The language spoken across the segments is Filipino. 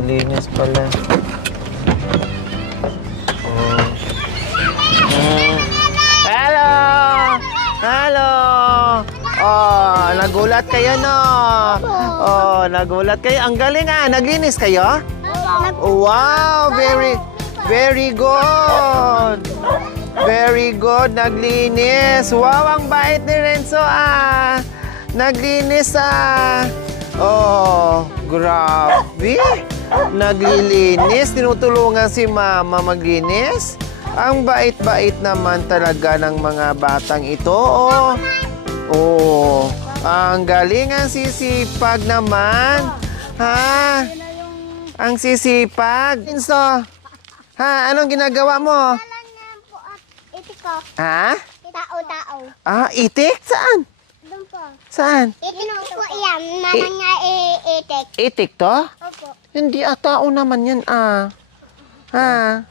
naglilinis pala. Hello! Hello! Oh, nagulat kayo, no? Oh, nagulat kayo. Ang galing, ah. Naglinis kayo? Wow, very good. Very good, naglinis. Wow, ang bait ni Renzo, ah. Naglinis, ah. Oh, grabe. Naglilinis, tinutulungan si Mama maglinis. Ang bait-bait naman talaga ng mga batang ito, oh. Oh, ang galing, ang sisipag naman. Ha? Ang sisipag. Renzo, ha? Anong ginagawa mo? Itik ko. Ha? Tao. Ah, itik? Saan? Doon po. Saan? Itik po yan. Mama niya itik. Itik to? Opo. Hindi, tao naman yan, ah. Ha?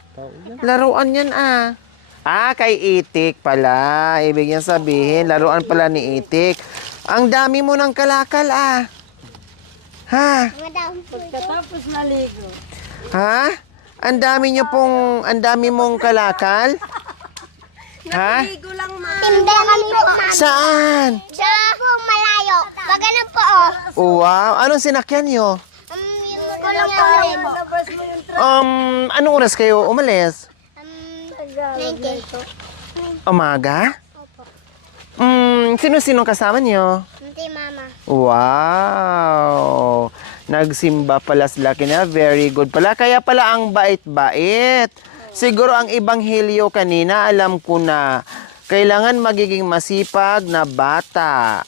Laruan yan, ah. Ah, kay Itik pala. Ibig niya sabihin, laruan pala ni Itik. Ang dami mo ng kalakal, ah. Ha? Madam po. Pagkatapos naligo. Ha? Ang dami mong kalakal? Ha? Naligo lang, ma. Timba kami po. Saan? Diyan po malayo. Pag ganun po, oh. Wow, anong sinakyan nyo? Kulong po. Labas mo yung Anong oras kayo umalis? 90. Umaga? Opo. Sino-sino kasama nyo? Hindi, mama. Wow! Nagsimba pala sila kina. Very good pala. Kaya pala ang bait-bait. Siguro ang Ebanghelyo kanina, alam ko na, kailangan magiging masipag na bata.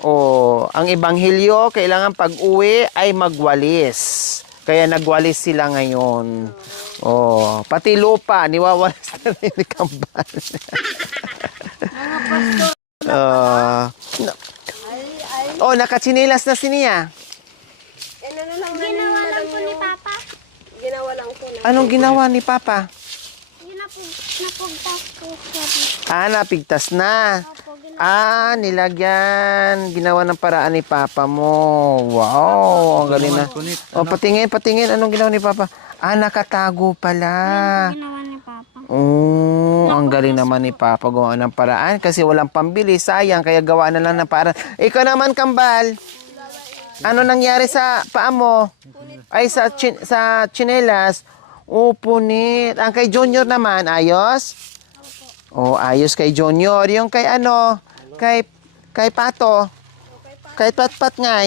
O, ang Ebanghelyo, kailangan pag-uwi ay magwalis. Kaya nagwalis sila ngayon. Oh, pati lupa, niwawalis na rin ni Kambal. Oh, nakatsinilas na si Nia. Ginawa lang po ni Papa. Ginawa lang po na. Anong ginawa ni Papa? Yun na po. Napugtas po. Ah, napigtas na. Ah, nilagyan. Ginawa ng paraan ni Papa mo. Wow, ang galing na. Oh, patingin. Anong ginawa ni Papa? Ah, nakatago pala. Ginawa ni Papa. Oh, ang galing naman ni Papa gawa ng paraan kasi walang pambili. Sayang, kaya gawa na lang ng paraan. Ikaw naman, Kambal. Ano nangyari sa paa mo? Ay, sa tsinelas. Oh, punit. Ang kay Junior naman, ayos? Oh, ayos kay Junior. Yung kay ano? Kay Pato. Kay Patpat nga.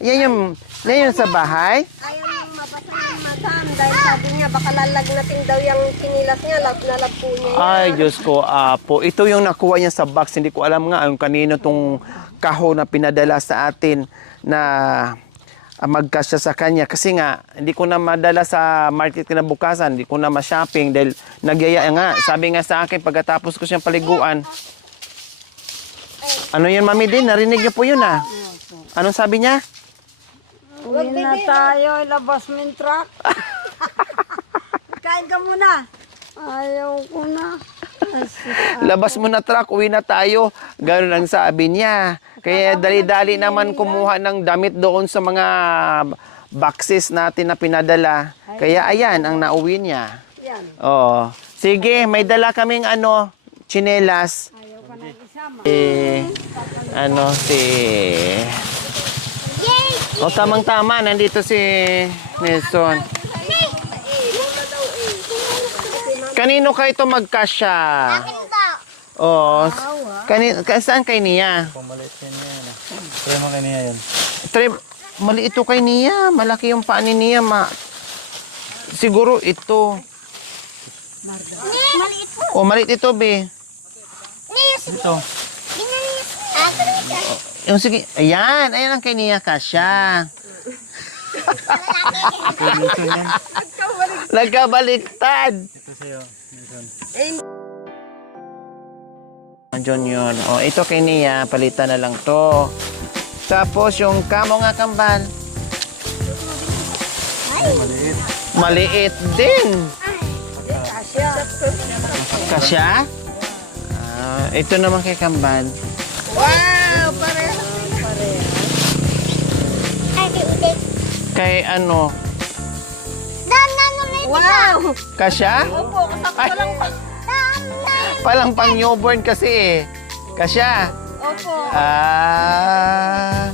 Yan yung sa bahay. Ayaw nang mabasa ng madam dahil sabi niya baka lalagnatin daw yung sinilas niya, lag po niya. Ay, Diyos ko, Apo. Ito yung nakuha niya sa box. Hindi ko alam nga ang kanino tong kahon na pinadala sa atin na magkasya sa kanya. Kasi nga, hindi ko na madala sa market kinabukasan. Hindi ko na ma-shopping dahil nagyaya nga. Sabi nga sa akin, pagkatapos ko siyang paliguan. Ano yun, Mami din? Narinig niyo po yun, ah. Anong sabi niya? Uwi na tayo, ilabas mo yung truck. Kain ka muna. Ayaw ko na. Labas mo na truck, uwi na tayo. Ganun ang sabi niya. Kaya dali-dali naman kumuha ng damit doon sa mga boxes natin na pinadala. Kaya ayan, ang nauwi niya. Yan. Oh. Sige, may dala kaming tsinelas. Ayaw ka na isama. O, tamang-tama, nandito si Nelson. Kanino kayo ito magkasya? Oh, saan kay Nia? Pumaliit yan yan. Try mo kay niya yan. Mali ito kay Nia. Malaki yung paa ni Nia. Siguro ito. Maliit po. Oh, maliit ito, be. Ito. Yung sige, ayan ang kay Nia kasya. Ito yan. Nagkabaliktad. Ito sa'yo. Nelson. John yun. O, ito kay Nia, palitan na lang to. Tapos yung kamo nga, Kambal. Maliit. Maliit din. Kasya. Kasya? Ito naman kay Kambal. Wow! Pare. Ay, ulit. Kay ano? Wow! Kasya? Opo, kasama ko lang pa. Palang pang newborn kasi eh. Kasya? Opo. Ah.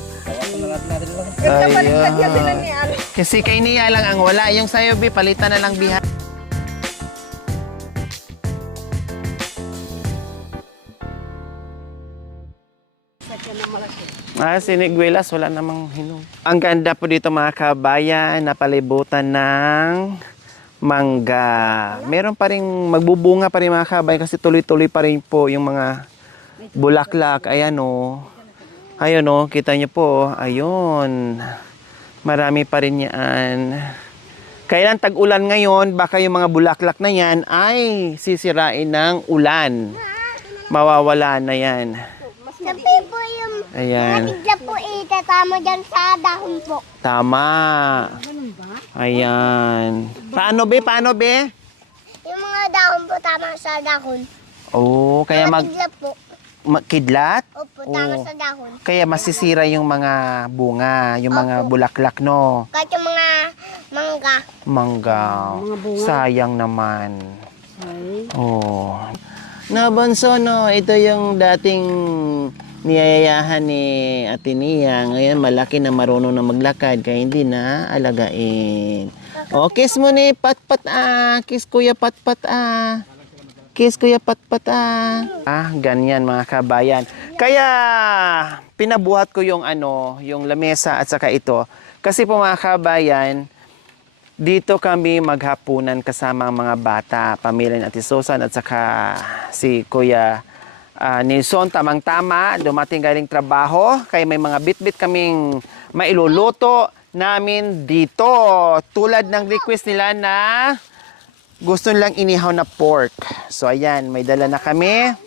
Nagkabaliktad niya sila Ayun. ni Ano. Kasi kay Nia lang ang wala. Yung sa'yo, Bi, palitan na lang, Biha. Siniguelas, wala namang hinog. Ang ganda po dito mga kabayan, napalibutan ng mangga. Meron pa rin, magbubunga pa rin mga kabayan kasi tuloy-tuloy pa rin po yung mga bulaklak. Ayan o. Ayun o, kita niyo po. Ayun. Marami pa rin yan. Kailan tag-ulan ngayon, baka yung mga bulaklak na yan ay sisirain ng ulan. Mawawala na yan. Sabi po yung Ayan. bigla po itatama dyan sa dahon po. Tama. Ayan. Paano be? Paano be? Yung mga dahon po tama sa dahon. Oh, kaya Bigla po. kidlat? Opo, tama Oo. sa dahon. Kaya masisira yung mga bunga, yung mga bulaklak, no? Kahit yung mga mangga. Mangga. Sayang naman. Oh. Nabonso, no? Ito yung dating niyayayahan ni Ate Nia. Ngayon, malaki na marunong na maglakad, kaya hindi na alagain. O, kiss mo ni Pat-Pat, ah. Kiss Kuya Pat-Pat, ah. Kiss Kuya Pat-Pat, ah. Ah, ganyan mga kabayan. Kaya, pinabuhat ko yung yung lamesa at saka ito. Kasi po mga kabayan, dito kami maghapunan kasama ang mga bata, pamilya ni Ate Susan at saka si Kuya Nilson. Tamang-tama, dumating galing trabaho, kaya may mga bit-bit kaming mailuluto namin dito. Tulad ng request nila na gusto nilang inihaw na pork. So ayan, may dala na kami.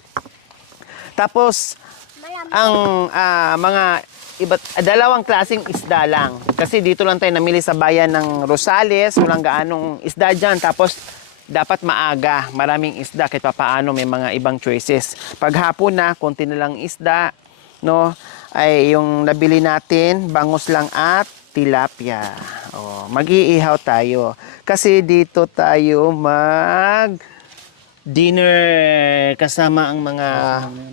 Tapos, ang mga dalawang klaseng isda lang. Kasi dito lang tayo namili sa bayan ng Rosales, walang gaanong isda dyan. Tapos, dapat maaga, maraming isda kahit papaano may mga ibang choices. Pag hapon na, konti na lang isda, no? Ay yung nabili natin, bangus lang at tilapia. Oh, mag-iihaw tayo. Kasi dito tayo dinner kasama ang mga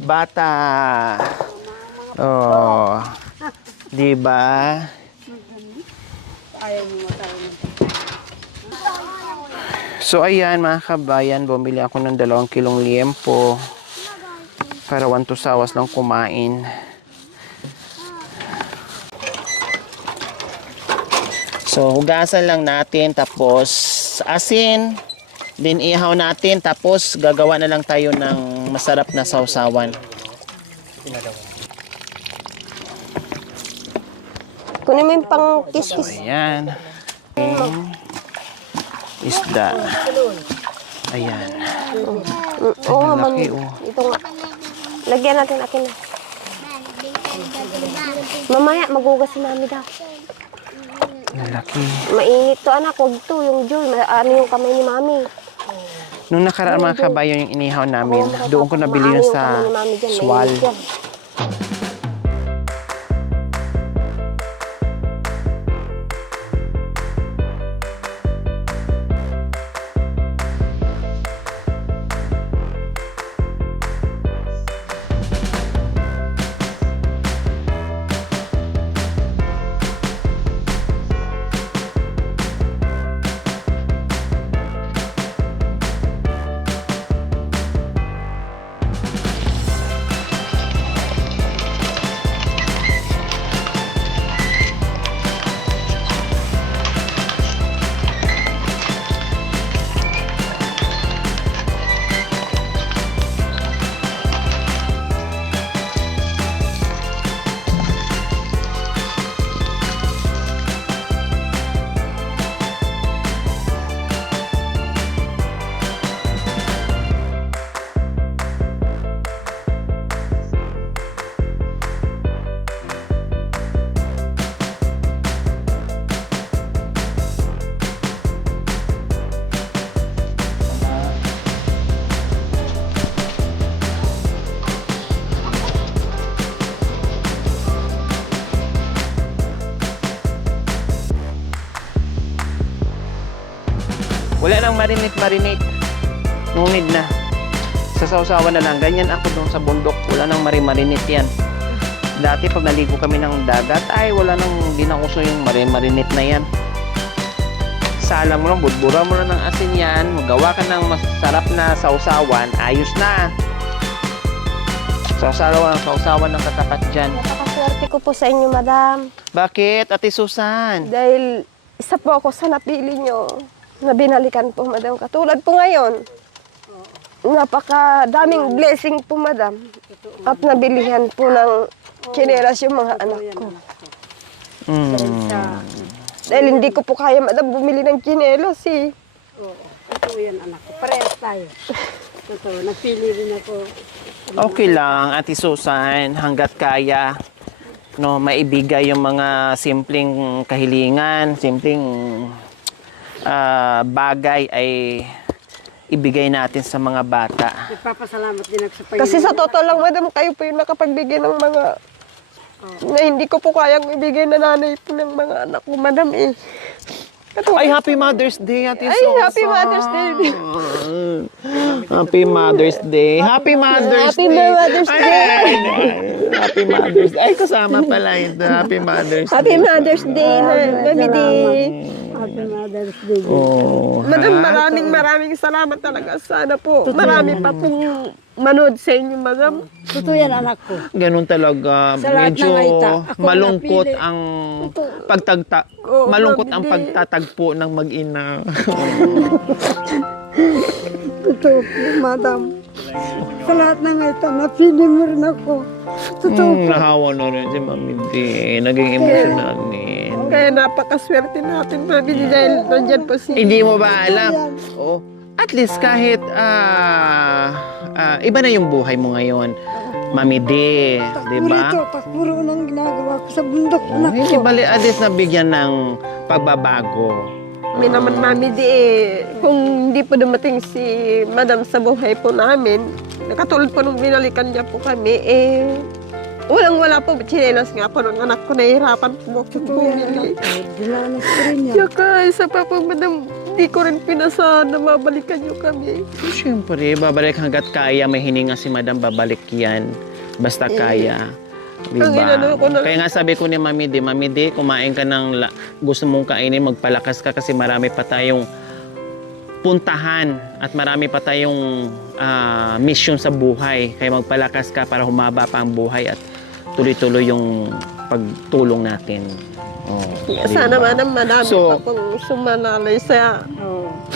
bata. Oh. 'Di ba? So ayan mga kabayan, bumili ako ng 2 kilong liempo para 1 to sawas lang kumain. So hugasan lang natin, tapos asin, din ihaw natin, tapos gagawa na lang tayo ng masarap na sausawan. Kunin mo yung pang kiss-kiss. Ayan. Isda. Ayan. Oo nga, man. Laki, oh. Ito nga. Lagyan natin akin na. Mamaya, magugas si mami daw. Laki. Mainit to anak, huwag to. Yung Joy, ano yung kamay ni mami. Nung nakaraan mga kabayo yung inihaw namin, doon ko nabili yun sa Swal. Wala nang marinate. Nungid na. Sa sausawan na lang. Ganyan ako doon sa bundok. Wala nang marinate yan. Dati pag naligo kami ng dagat, ay wala nang dinauso yung marinate na yan. Salang mo lang, budbura mo lang ng asin yan. Magawa ka ng masarap na sausawan. Ayos na. Sausawan ng katapat dyan. Napakaswerte ko po sa inyo, madam. Bakit, Ate Susan? Dahil isa po ako sa napili nyo na binalikan po, madam. Katulad po ngayon, napakadaming blessing po, madam. At nabilihan po ng kinelas yung mga anak ko. Dahil hindi ko po kaya, madam, bumili ng kinelas eh. Ito yan, anak ko. Parehas tayo. Totoo, napili rin ako. Okay lang, Ate Susan, hanggat kaya, no, maibigay yung mga simpleng kahilingan, simpleng bagay ay ibigay natin sa mga bata. Nagpapasalamat din ako sa Panginoon. Kasi sa totoo lang, madam, kayo po yung nakapagbigay ng mga na hindi ko po kayang ibigay na nanay po ng mga anak ko, madam eh. Ay, Happy Mother's Day, Ate Ay, Susan. Happy Mother's Day. Happy Mother's Day. Happy Mother's Happy Day. Mother's Day. Ay, Happy Mother's Day. Ay, kasama pala ito. Happy Mother's Day. Happy Mother's Day, Mami D. Happy Mother's Day. Oh, Madam, ha? maraming salamat talaga. Sana po, marami pa pong manood sa inyo, madam. Totoo yan, anak ko. Ganun talaga. Sa lahat Medyo ng aita, ako ang malungkot napili. ang Oo, malungkot ang Mami D. pagtatagpo ng mag-ina. Totoo po, madam. Sa lahat ng ito, napili mo rin ako. Totoo po. Nahawa na rin si Mami D. Naging emotional din. Kaya napakaswerte natin, Mami D, dahil nandyan po si... Hindi mo ba alam? Oh, at least kahit iba na yung buhay mo ngayon. Mami D, di ba? Ito, takpuro ng ginagawa ko sa bundok, anak Hindi ko. bali at least nabigyan ng pagbabago. Kami naman, Mami D, kung hindi po dumating si Madam sa buhay po namin, katulad po nung binalikan niya po kami, walang-wala po, chinelas nga po ng anak ko, nahihirapan po ako bumili. Dinanas ko rin yan. Tsaka isa pa po, Madam, di ko rin pinasa na mabalikan niyo kami. So, syempre, babalik hanggat kaya. May hininga si Madam, babalik yan. Basta kaya. Diba? Ang inano ko na- Kaya nga sabi ko ni Mami D, kumain ka ng gusto mong kainin, magpalakas ka kasi marami pa tayong puntahan at marami pa tayong mission sa buhay. Kaya magpalakas ka para humaba pa ang buhay at tuloy-tuloy yung pagtulong natin. Oh, Sana diba? Madam, madami So, pa pong sumanalay sa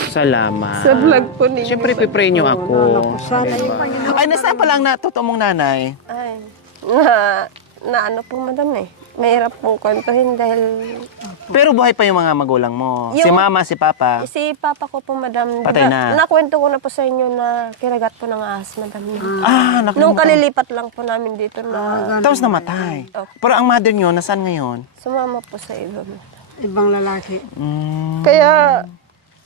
salamat. vlog po ninyo. Siyempre, pipray niyo ako. Sana Diba? Ay, nasaan pa lang na totoo mong nanay? Ay, na ano po, Madam eh. Mahirap pong kwentuhin dahil Pero buhay pa yung mga magulang mo. Si Yung- mama, si papa. si Papa ko po, Madam, Patay na. nakwento ko na po sa inyo na kinagat po ng ahas, Madam. Naku. Nung kalilipat lang po namin dito na Tapos namatay. Opo. Pero ang mother nyo, nasaan ngayon? sumama po sa iba. ibang lalaki. Kaya,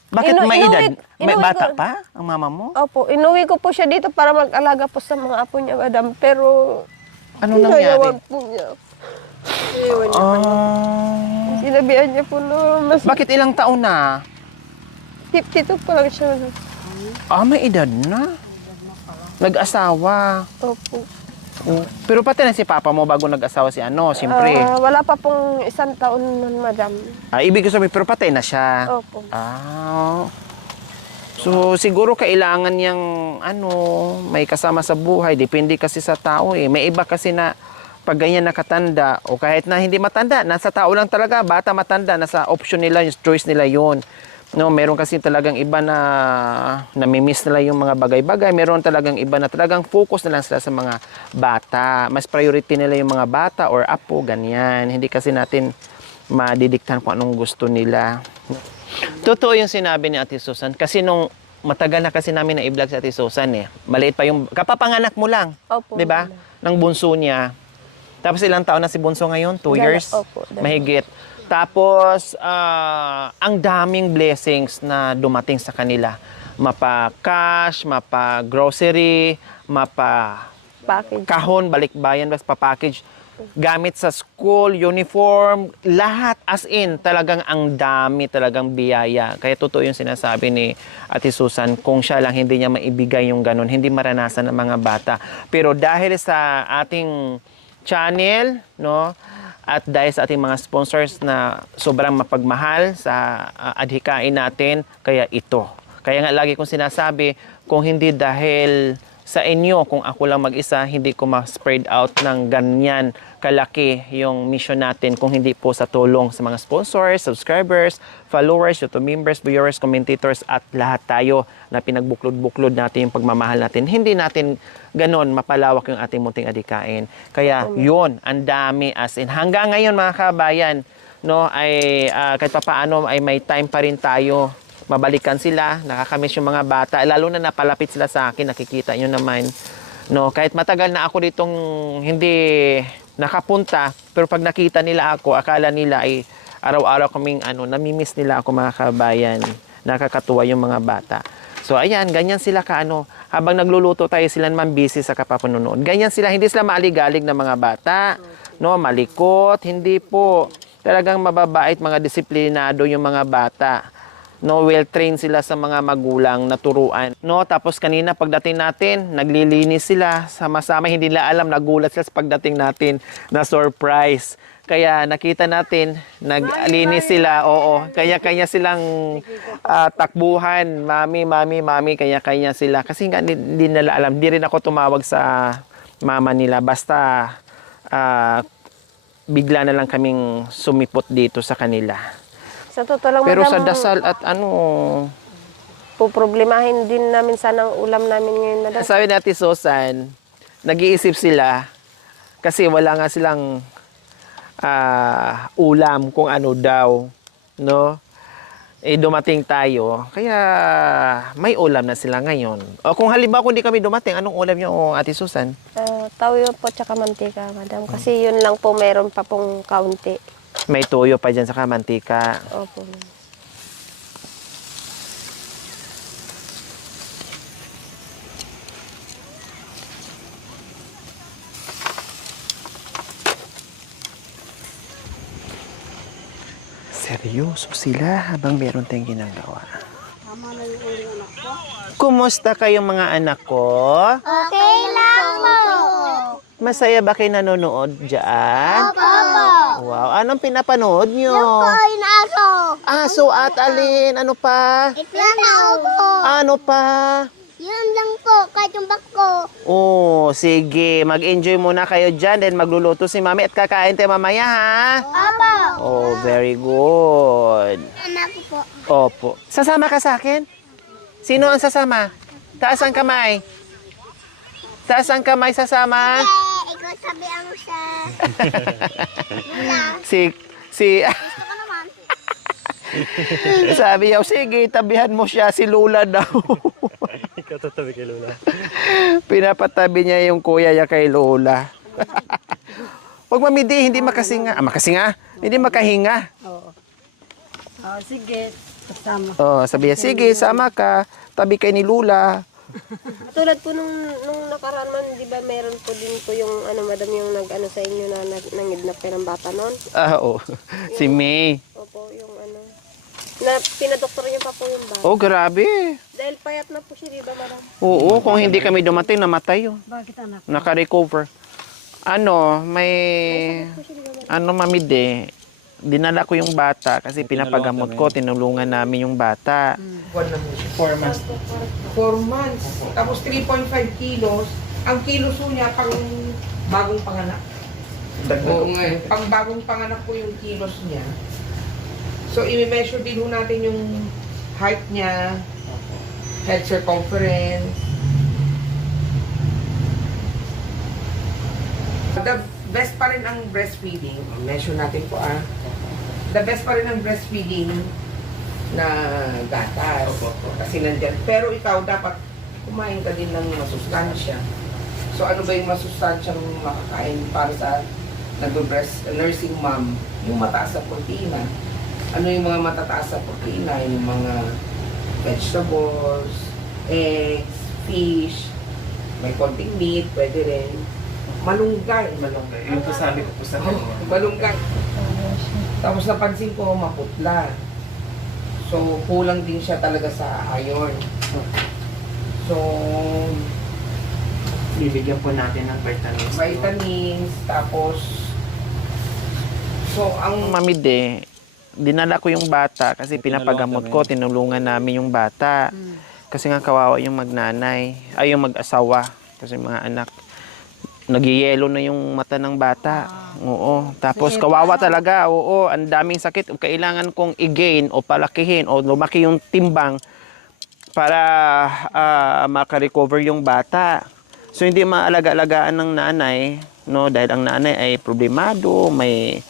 Bakit may Inuwi- edad? May inuwi bata ko- pa ang mama mo? opo, inuwi ko po siya dito para mag-alaga po sa mga apo niya, Madam. Pero, Ano nangyari? hinayawan po niya. Sinabihan niya po na mas Bakit ilang taon na? 52 pa lang siya, Madam. May edad na. Nag-asawa. Opo. Pero pati na si papa mo bago nag-asawa si siyempre. Wala pa pong 1 taon nun, Madam. Ibig ko sabihin, pero patay na siya. Opo. So, siguro kailangan niyang, may kasama sa buhay. Depende kasi sa tao eh. May iba kasi na pag ganyan nakatanda, o kahit na hindi matanda, nasa tao lang talaga, bata matanda, nasa option nila, yung choice nila yun. No, meron kasi talagang iba na namimiss nila yung mga bagay-bagay. Meron talagang iba na talagang focus na lang sila sa mga bata. Mas priority nila yung mga bata or apo, ganyan. Hindi kasi natin madidiktahan kung anong gusto nila. Totoo yung sinabi ni Ate Susan. Kasi nung matagal na kasi namin na-i-vlog si Ate Susan eh. Maliit pa yung, kapapanganak mo lang. Opo. 'Di ba? Ng bunso niya. Tapos ilang taon na si bunso ngayon? 2 years? Opo. Mahigit. Tapos, ang daming blessings na dumating sa kanila. Mapa-cash, mapa-grocery, mapa-kahon, Package. balikbayan, basta pa-package. gamit sa school, uniform, lahat as in, talagang ang dami, talagang biyaya. Kaya totoo yung sinasabi ni Ate Susan, kung siya lang hindi niya maibigay yung ganun, hindi maranasan ng mga bata. Pero dahil sa ating channel, no, at dahil sa ating mga sponsors na sobrang mapagmahal sa adhikain natin, kaya ito. Kaya nga lagi kong sinasabi, kung hindi dahil sa inyo, kung ako lang mag-isa, hindi ko ma-spread out ng ganyan kalaki yung mission natin kung hindi po sa tulong sa mga sponsors, subscribers, followers, YouTube members, viewers, commentators at lahat tayo na pinagbuklod-buklod natin yung pagmamahal natin. Hindi natin ganon mapalawak yung ating munting adhikain. Kaya yun, ang dami as in. Hanggang ngayon mga kabayan, no, ay kahit papaano ay may time pa rin tayo mabalikan sila, nakakamiss yung mga bata, lalo na napalapit sila sa akin, nakikita nyo naman. No, kahit matagal na ako ditong hindi nakapunta, pero pag nakita nila ako, akala nila ay araw-araw kaming namimiss nila ako mga kabayan. Nakakatuwa yung mga bata. So ayan, ganyan sila habang nagluluto tayo sila naman busy sa kapapanunood. Ganyan sila, hindi sila maaligalig na mga bata, no, malikot, hindi po. Talagang mababait, mga disiplinado yung mga bata. No, well-trained sila sa mga magulang na turuan. No, tapos kanina pagdating natin, naglilinis sila. Sama-sama, hindi nila alam, nagulat sila sa pagdating natin na surprise. Kaya nakita natin, naglinis sila. Oo, kanya-kanya silang takbuhan. Mami, kanya-kanya sila. Kasi nga, hindi nila alam. Hindi rin ako tumawag sa mama nila. Basta, bigla na lang kaming sumipot dito sa kanila. Sa totoo lang, Pero sa madam, dasal at poproblemahin din namin sana ang ulam namin ngayon, madam. sabi natin Susan, nag-iisip sila kasi wala nga silang ulam kung ano daw, no? Dumating tayo, kaya may ulam na sila ngayon. O kung halimbawa kung di kami dumating, anong ulam nyo, Ate Susan? Tayo po tsaka mantika, madam. Kasi yun lang po, meron pa pong kaunti. May toyo pa dyan sa mantika. Opo. Seryoso sila habang meron tayong ginagawa. Kumusta kayong mga anak ko? Okay lang po. Masaya ba kayo nanonood dyan? Opo. Wow, anong pinapanood nyo? Ay, naaso. Aso at alin? Ano pa? Itlanaw po. Ano pa? Yun lang po, kahit yung bako. Oh, sige. Mag-enjoy muna kayo dyan. Then magluluto si Mami at kakain tayo mamaya, ha? Opo. Oh, very good. Anak ko po. Opo. Sasama ka sa akin? Sino ang sasama? Taas ang kamay. Taas ang kamay sasama. Ikaw sabi ang sa... Si Gusto ko naman. sabi niya, sige, tabihan mo siya, si Lula daw. Ikaw tatabi kay Lola. Pinapatabi niya yung kuya niya kay Lola. Pag mamidi, hindi makasinga. Makasinga? Hindi makahinga. Sige, kasama. Oh, sabi niya, sige, sama ka. Tabi kay ni Lula. Tulad po nung nakaraan man, di ba meron po din po yung madam yung sa inyo na nangidnap kayo ng bata noon? Oo. Si May. Opo, yung na pinadoktor niya pa po yung bata. Oh, grabe. Dahil payat na po siya, di ba, madam? Oo, kung hindi kami dumating, namatay yun. Bakit anak? Naka-recover. May... mamide. Dinala ko yung bata kasi pinapagamot ko, tinulungan namin yung bata. 4 months. 4 months. Tapos 3.5 kilos. Ang kilos po niya pang bagong panganak. Oo nga eh. Pang bagong panganak po yung kilos niya. So, i-measure din po natin yung height niya, head circumference. The best pa rin ang breastfeeding. Measure natin po The best pa rin ang breastfeeding na gatas. Kasi nandyan. Pero ikaw dapat kumain ka din ng masustansya. So ano ba yung masustansyang makakain para sa nag-breast nursing mom? Yung mataas sa protina. Ano yung mga matataas sa protina? Yung mga vegetables, eggs, fish, may konting meat, pwede rin. malunggay. Malunggay. Yung po sabi ko po sa Malunggay. Tapos napansin ko maputla. So, kulang din siya talaga sa iron. So, Bibigyan po natin ng vitamins. vitamins, tapos, so, ang Mamide, dinala ko yung bata kasi pinapagamot ko, tinulungan namin yung bata. Kasi nga kawawa yung magnanay, ay yung mag-asawa. Kasi mga anak, nagyayelo na yung mata ng bata. Oo. Tapos kawawa talaga, oo. Ang daming sakit. Kailangan kong i-gain o palakihin o lumaki yung timbang para makarecover yung bata. So hindi maalaga-alagaan ng nanay, no, dahil ang nanay ay problemado, may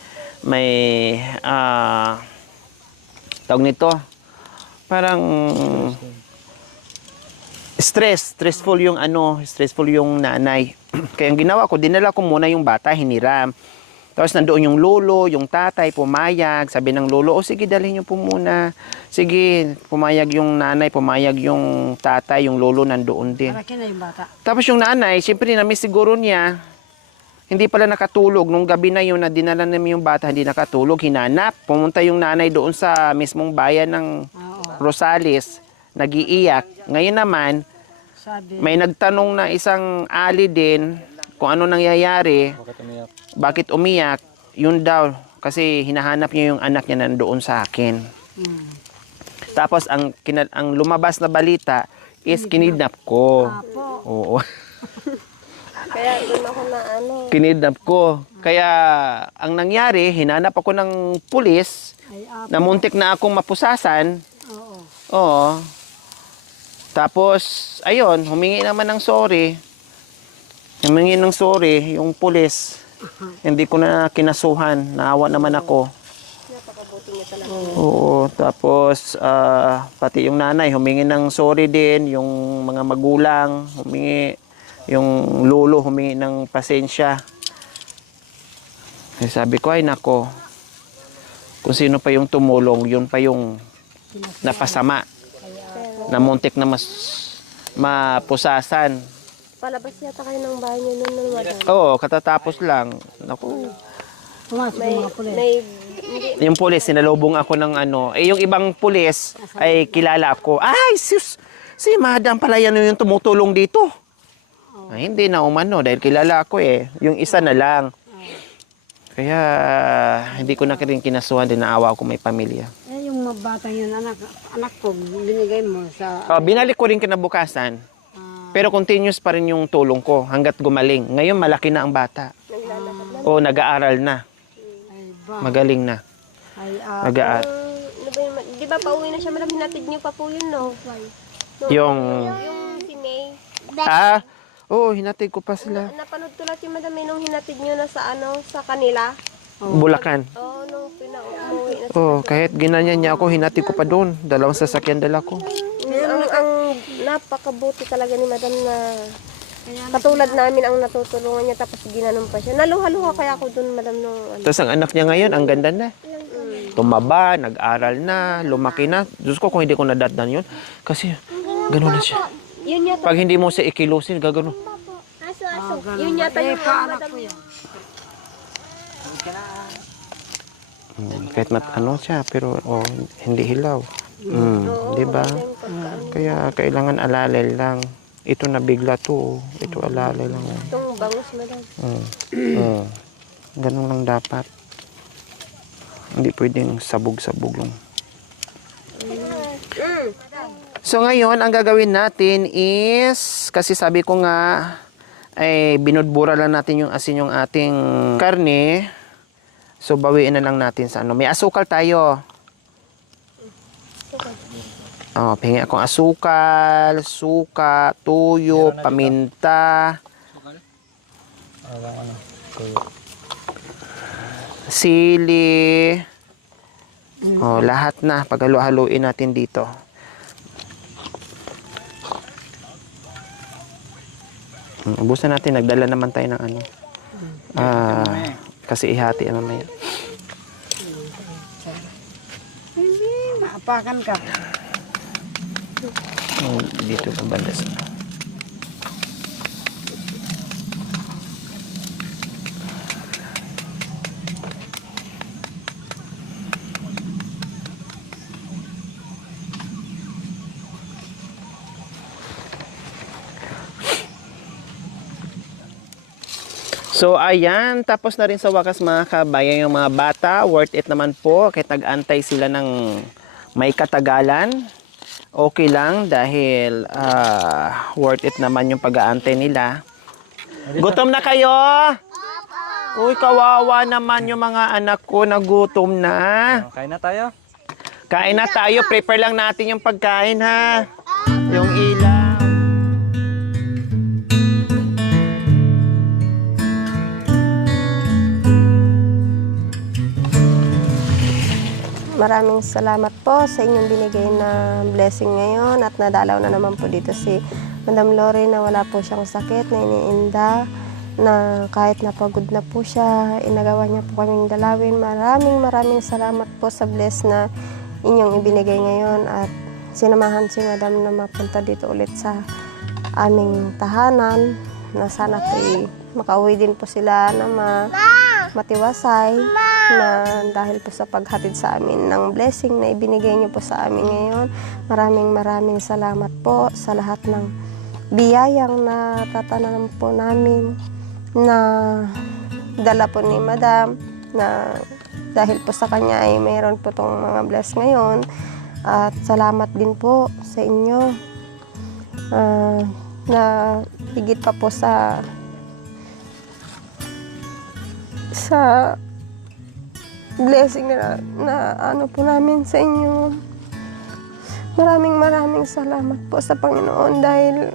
tawag nito, parang stressful yung nanay. Kaya ang ginawa ko, dinala ko muna yung bata, hiniram. Tapos nandoon yung lolo, yung tatay, pumayag. Sabi ng lolo, sige, dalhin niyo po muna. Sige, pumayag yung nanay, pumayag yung tatay, yung lolo nandoon din. Para yung bata. Tapos yung nanay, siyempre namiss siguro niya, hindi pala nakatulog. Nung gabi na yun na dinala namin yung bata, hindi nakatulog, hinanap. Pumunta yung nanay doon sa mismong bayan ng Rosales, nag-iiyak. Ngayon naman, Sabi, may nagtanong na isang ali din kung ano nangyayari, bakit umiyak, yun daw, kasi hinahanap niya yung anak niya nandoon sa akin. Tapos ang lumabas na balita is kinidnap ko. Oo. Kaya doon ako na ano. Kinidnap ko. Kaya ang nangyari, hinanap ako ng pulis, na muntik na akong mapusasan. Oo. Tapos, ayun, humingi naman ng sorry. Humingi ng sorry yung pulis. Hindi ko na kinasuhan. Naawa naman ako. Napakabuti niya talaga. Oo. Tapos, pati yung nanay, humingi ng sorry din. Yung mga magulang, humingi. Yung lolo, humingi ng pasensya. Eh, sabi ko, ay nako. Kung sino pa yung tumulong, yun pa yung napasama. Na muntik na mapusasan. Palabas yata kayo ng bahay niyo noon, madam. Oo, katatapos lang. Naku. May hindi, Yung pulis, sinalubong ako ng ano. Eh, yung ibang pulis ay kilala ko. Ay, sus! Si madam pala yan yung tumutulong dito. Ay, hindi na umano dahil kilala ko eh. Yung isa na lang. Kaya, hindi ko na rin kinasuhan din, naawa ko may pamilya. eh, yung mga batang yun, anak ko, binigay mo sa... Binalik ko rin kinabukasan. Pero continuous pa rin yung tulong ko hanggat gumaling. Ngayon, malaki na ang bata. O, nag-aaral na. Magaling na. Nag-aaral. di ba pauwi na siya, madam? Hinatid niyo pa po yun, no? Yung... Yung si May. Oo, hinatid ko pa sila. Napanood ko lang yung madam, nung hinatid niyo na sa ano, sa kanila. Bulacan. Oo, nung umuwi na. Oo, kahit ginanyan niya ako, hinatid ko pa doon. Dalawang sasakyan dala ko. Ang napakabuti talaga ni madam na katulad namin ang natutulungan niya tapos ginanon pa siya. Naluha-luha kaya ako doon, madam, nung ano. Tapos ang anak niya ngayon, ang ganda na. Tumaba, nag-aral na, lumaki na. Diyos ko, kung hindi ko nadatnan yun. Kasi, gano'n na siya. Yun yata, Pag hindi mo siya ikilusin, gagano. yun yata yung madam. Kahit ano siya, pero hindi hilaw. Di ba? Kaya kailangan alalay lang. Ito na bigla to. Ito alalay lang. Itong bangus, madam. Ganun lang dapat. Hindi pwedeng sabog-sabog lang. So ngayon, ang gagawin natin is, kasi sabi ko nga, ay binudbura lang natin yung asin yung ating karne. So bawiin na lang natin sa ano. May asukal tayo. Pingi akong asukal, suka, tuyo, paminta. Sili. Lahat na. Paghalo-haluin natin dito. Ubusan natin. Nagdala naman tayo ng ano. Kasi ihati mamaya. Hindi, maapakan ka. Dito sa bandas. So, ayan. Tapos na rin sa wakas mga kabayan yung mga bata. Worth it naman po. Kahit nag-antay sila ng may katagalan. Okay lang dahil worth it naman yung pag-aantay nila. Gutom na kayo? Uy, kawawa naman yung mga anak ko na gutom na. Kain na tayo. Kain na tayo. Prepare lang natin yung pagkain ha. Yung ilaw. Maraming salamat po sa inyong binigay na blessing ngayon at nadalaw na naman po dito si Madam Lori na wala po siyang sakit, na iniinda, na kahit napagod na po siya, inagawa niya po kaming dalawin. Maraming salamat po sa bless na inyong ibinigay ngayon at sinamahan si Madam na mapunta dito ulit sa aming tahanan na sana po makauwi din po sila na matiwasay na dahil po sa paghatid sa amin ng blessing na ibinigay niyo po sa amin ngayon. Maraming salamat po sa lahat ng biyayang natatanaman po namin na dala po ni Madam na dahil po sa kanya ay mayroon po tong mga bless ngayon. At salamat din po sa inyo na higit pa po sa blessing na ano po namin sa inyo. Maraming salamat po sa Panginoon dahil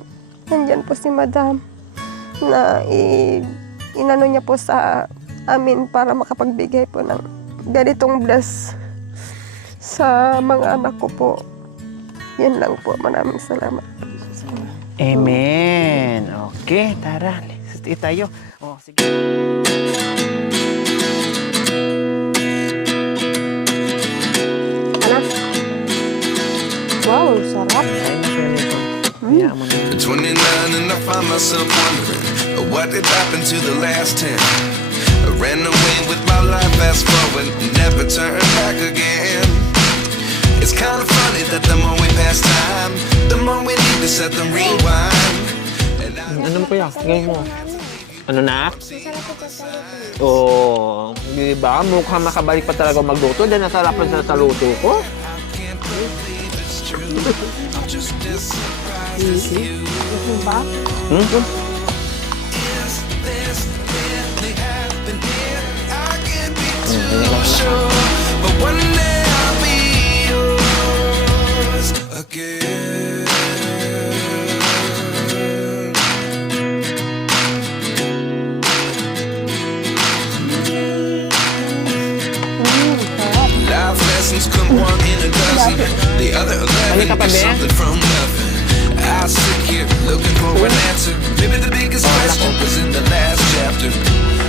nandyan po si Madam na inano niya po sa amin para makapagbigay po ng ganitong bless sa mga anak ko po. Yan lang po. Maraming salamat. Amen. Okay, tara. Let's tayo. Oh, sige. Wow, sarap. At 29 and I find myself wondering what did happen to the last 10. I ran away with my life, fast forward, never turn back again. It's kind of funny that the more we pass time, the more we need to set the rewind. And Ano mo kaya? Tingnan mo. Ano na? Oh, di ba? Mukhang makabalik pa talaga magluto dahil nasarapan sila sa luto ko. I'm just as surprised as you. Hmm? Is this really happening? I can't be too sure, but one day I'll be yours again. Life lessons come one in a dozen. The other 11 is something from nothing. I sit here looking for an answer. Maybe the biggest question was in the last chapter.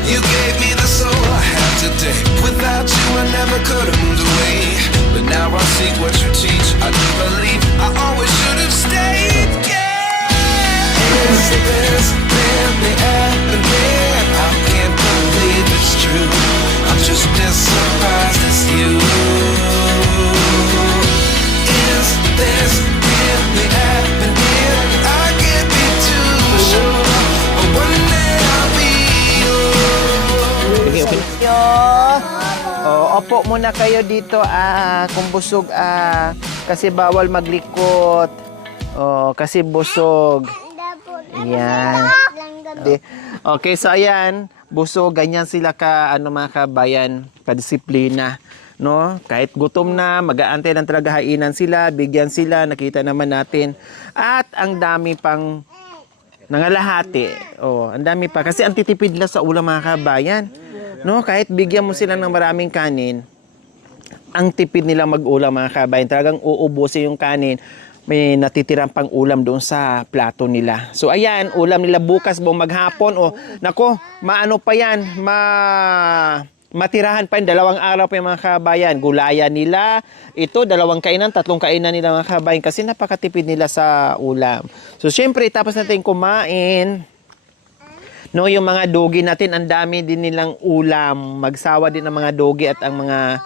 You gave me the soul I have today. Without you I never could have moved away. But now I see what you teach. I do believe I always should have stayed. Yeah. Is this really happening? I can't believe it's true. I'm just as surprised as you. Is this really happening? I can't be too sure, but one day I'll be yours. Sige, okay. Oh, opo muna kayo dito kung busog kasi bawal maglikot. Oh, kasi busog. Yan. Okay, so ayan, busog, ganyan sila mga kabayan, kadisiplina, no? Kahit gutom na, mag-aantay ng talaga hainan sila, bigyan sila, nakita naman natin. At ang dami pang nangalahati. Oh, ang dami pa kasi ang titipid nila sa ulam mga kabayan. No, kahit bigyan mo sila ng maraming kanin, ang tipid nila mag-ulam mga kabayan. Talagang uubusin yung kanin. May natitirang pang ulam doon sa plato nila. So ayan, ulam nila bukas buong maghapon. O nako, maano pa yan, matirahan pa yun, 2 araw pa yung mga kabayan. Gulayan nila, ito 2 kainan, 3 kainan nila mga kabayan kasi napakatipid nila sa ulam. So syempre, tapos natin kumain, no, yung mga dogi natin, ang dami din nilang ulam. Magsawa din ang mga dogi at ang mga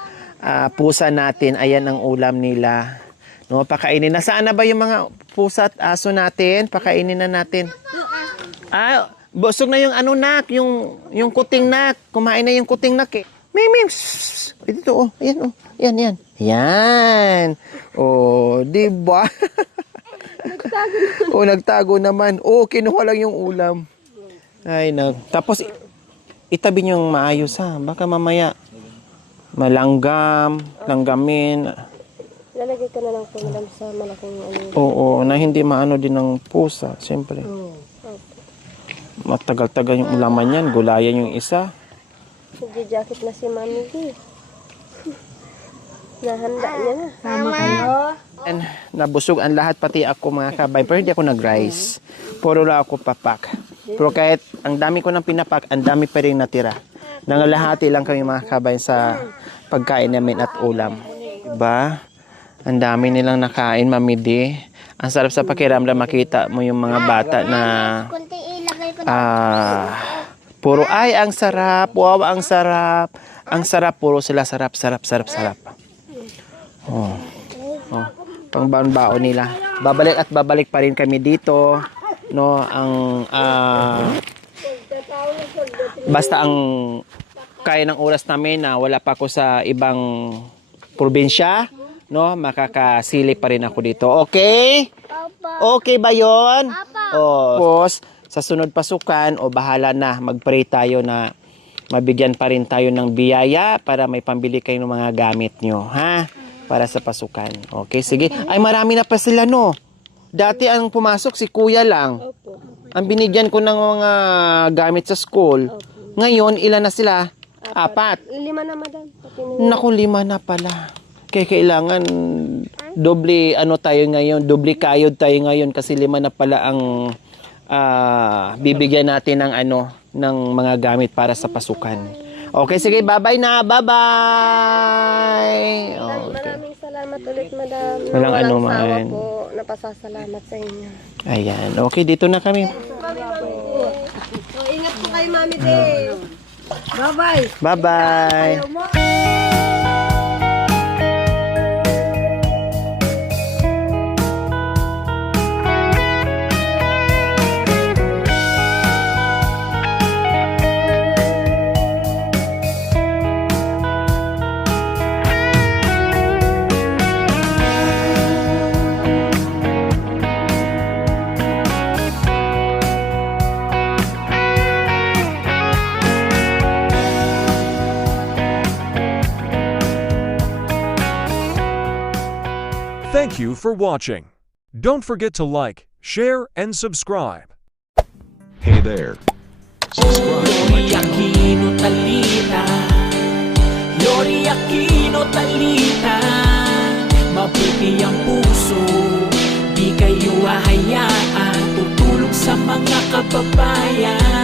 pusa natin. Ayan ang ulam nila. No, pakainin na. Saan na ba yung mga pusa at aso natin? Pakainin na natin. Busog na yung ano nak, yung kuting nak. Kumain na yung kuting nak eh. Mim. Dito oh. Ayan oh. Yan. Yan. Oh, di ba? Nagtago naman. Oh, kinuha lang yung ulam. Ay, tapos itabi niyo yung maayos ha. Baka mamaya langgamin. Lalagay ko na lang po, madam, sa malaking ano. Oo, na hindi maano din ng pusa, siyempre. Matagal-tagal yung laman yan, gulayan yung isa. Nagja-jacket na si Mami D. Nahanda niya na. And nabusog ang lahat, pati ako mga kabay. Pero hindi ako nag-rice. Puro lang ako papak. Pero kahit ang dami ko ng pinapak, ang dami pa rin natira. Nangalahati lang kami mga kabay sa pagkain namin at ulam. Diba? Ang dami nilang nakain, Mami D. Ang sarap sa pakiramdam makita mo yung mga bata na Kunti ilagay ko puro ay ang sarap, wow, ang sarap. Ang sarap, puro sila sarap. Oh. Pangbaon-baon nila. Babalik pa rin kami dito, no, basta ang kaya ng oras namin na wala pa ako sa ibang probinsya, no, makakasili pa rin ako dito. Okay? Okay ba yon? Tapos, sa sunod pasukan, bahala na, mag-pray tayo na mabigyan pa rin tayo ng biyaya para may pambili kayo ng mga gamit nyo, ha? Para sa pasukan. Okay, sige. Ay, marami na pa sila, no? Dati ang pumasok, si kuya lang. Ang binigyan ko ng mga gamit sa school. Ngayon, ilan na sila? 4. 5 na, madam. Naku, 5 na pala. Kaya kailangan doble tayo ngayon, doble kayod tayo ngayon kasi 5 na pala ang bibigyan natin ng ng mga gamit para sa pasukan. Okay, sige, bye-bye na. Bye-bye. Okay. Maraming salamat ulit, madam. Walang sawa anuman. po. Napasasalamat sa inyo. Ayan. Okay, dito na kami. So, ingat po kayo, Mami D. Bye-bye. Bye-bye. Thank you for watching. Don't forget to like, share, and subscribe. Hey there. Subscribe to my channel. Aquino Talita, Lori Aquino Talita, mabuti ang puso, di kayo hahayaan, tutulong sa mga kababayan.